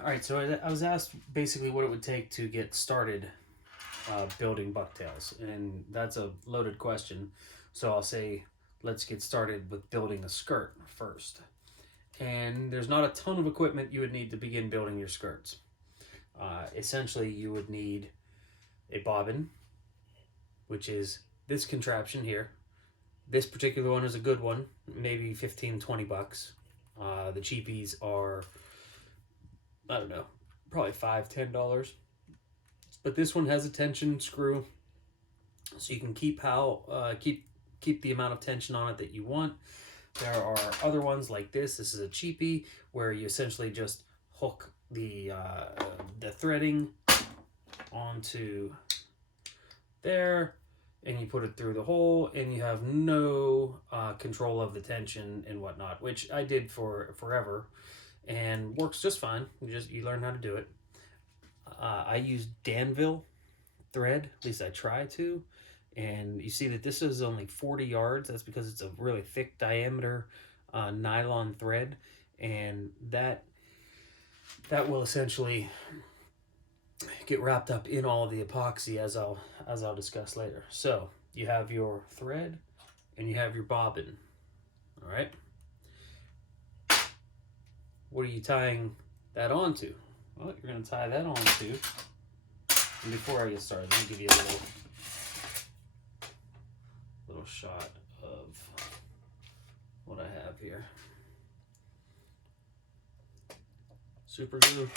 All right, so I was asked basically what it would take to get started building bucktails, and that's a loaded question. So I'll say, let's get started with building a skirt first. And there's not a ton of equipment you would need to begin building your skirts. Essentially, you would need a bobbin, which is this contraption here. This particular one is a good one, maybe 15, 20 bucks. The cheapies are, I don't know, probably $5, $10. But this one has a tension screw, so you can keep the amount of tension on it that you want. There are other ones like this. This is a cheapie where you essentially just hook the threading onto there, and you put it through the hole, and you have no control of the tension and whatnot, which I did for forever, and works just fine. You learn how to do it. I use Danville thread, at least I try to, and you see that this is only 40 yards. That's because it's a really thick diameter nylon thread, and that will essentially get wrapped up in all of the epoxy, as I'll discuss later. So you have your thread and you have your bobbin. All right. What are you tying that onto? Well, you're going to tie that onto. And before I get started, let me give you a little shot of what I have here. Super glue,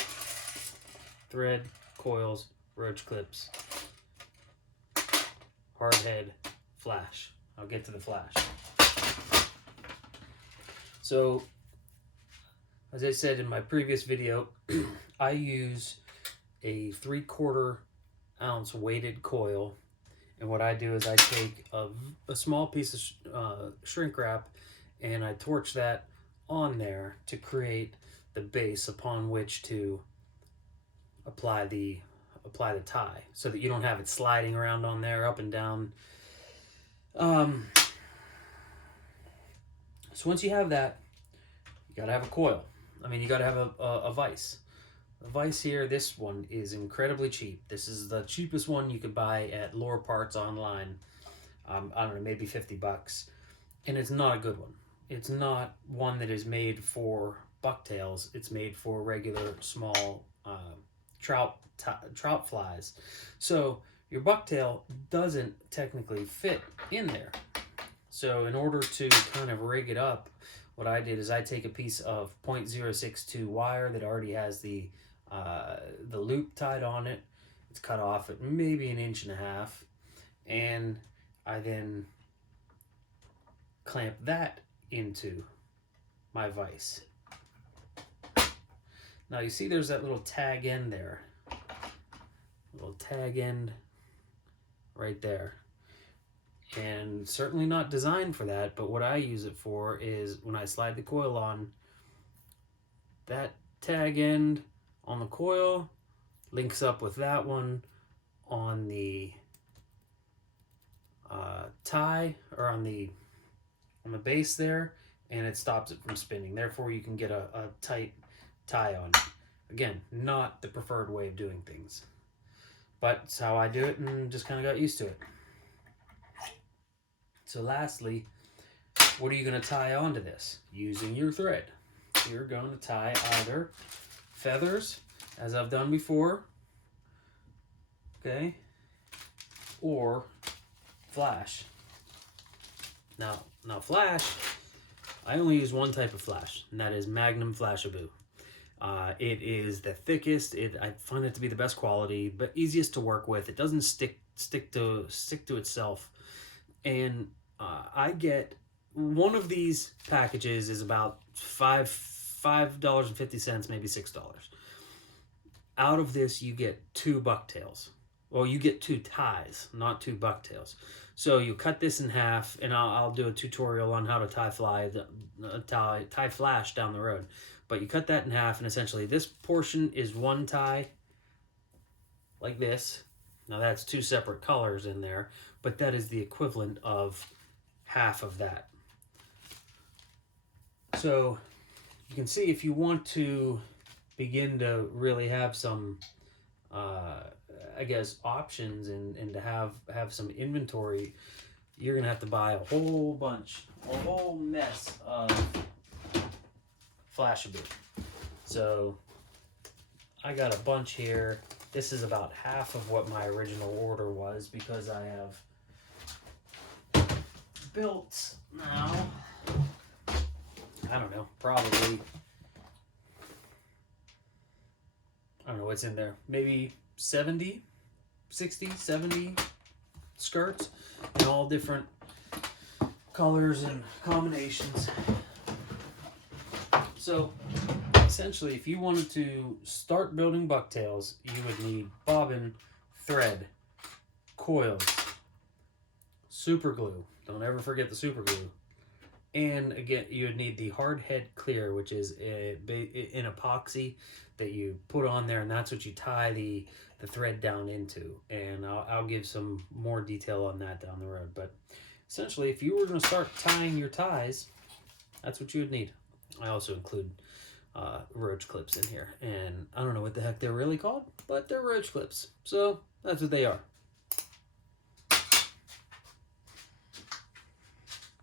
thread, coils, roach clips, hard head, flash. I'll get to the flash. So, as I said in my previous video, I use a 3/4 ounce weighted coil, and what I do is I take a small piece of shrink wrap and I torch that on there to create the base upon which to apply the tie, so that you don't have it sliding around on there up and down. So once you have that, you gotta have a coil. I mean, you gotta have a vise. The vise here, this one is incredibly cheap. This is the cheapest one you could buy at Lure Parts online. I don't know, maybe 50 bucks. And it's not a good one. It's not one that is made for bucktails. It's made for regular small trout flies. So your bucktail doesn't technically fit in there. So in order to kind of rig it up, what I did is I take a piece of 0.062 wire that already has the loop tied on it. It's cut off at maybe 1.5 inches, and I then clamp that into my vise. Now you see there's that little tag end there. Little tag end right there. And certainly not designed for that, but what I use it for is when I slide the coil on, that tag end on the coil links up with that one on the tie, or on the base there, and it stops it from spinning. Therefore, you can get a tight tie on it. Again, not the preferred way of doing things, but it's how I do it and just kind of got used to it. So lastly, what are you going to tie onto this? Using your thread. You're going to tie either feathers, as I've done before, okay, or flash. Now flash, I only use one type of flash, and that is Magnum Flashaboo. It is the thickest. I find it to be the best quality, but easiest to work with. It doesn't stick to itself, and I get one of these packages is about $5.50, maybe $6. Out of this, you get 2 bucktails. Well, you get 2 ties, not 2 bucktails. So you cut this in half, and I'll do a tutorial on how to tie flash down the road. But you cut that in half, and essentially this portion is one tie, like this. Now that's 2 separate colors in there, but that is the equivalent of half of that. So you can see if you want to begin to really have some, I guess, options and to have some inventory, you're gonna have to buy a whole mess of Flashabou. So I got a bunch here. This is about half of what my original order was because I have built now, I don't know, probably, I don't know what's in there, maybe 70, 60, 70 skirts in all different colors and combinations. So essentially, if you wanted to start building bucktails, you would need bobbin, thread, coils, super glue. Don't ever forget the super glue. And again, you would need the hard head clear, which is an epoxy that you put on there, and that's what you tie the thread down into. And I'll give some more detail on that down the road. But essentially, if you were going to start tying your ties, that's what you would need. I also include roach clips in here, and I don't know what the heck they're really called, but they're roach clips, so that's what they are.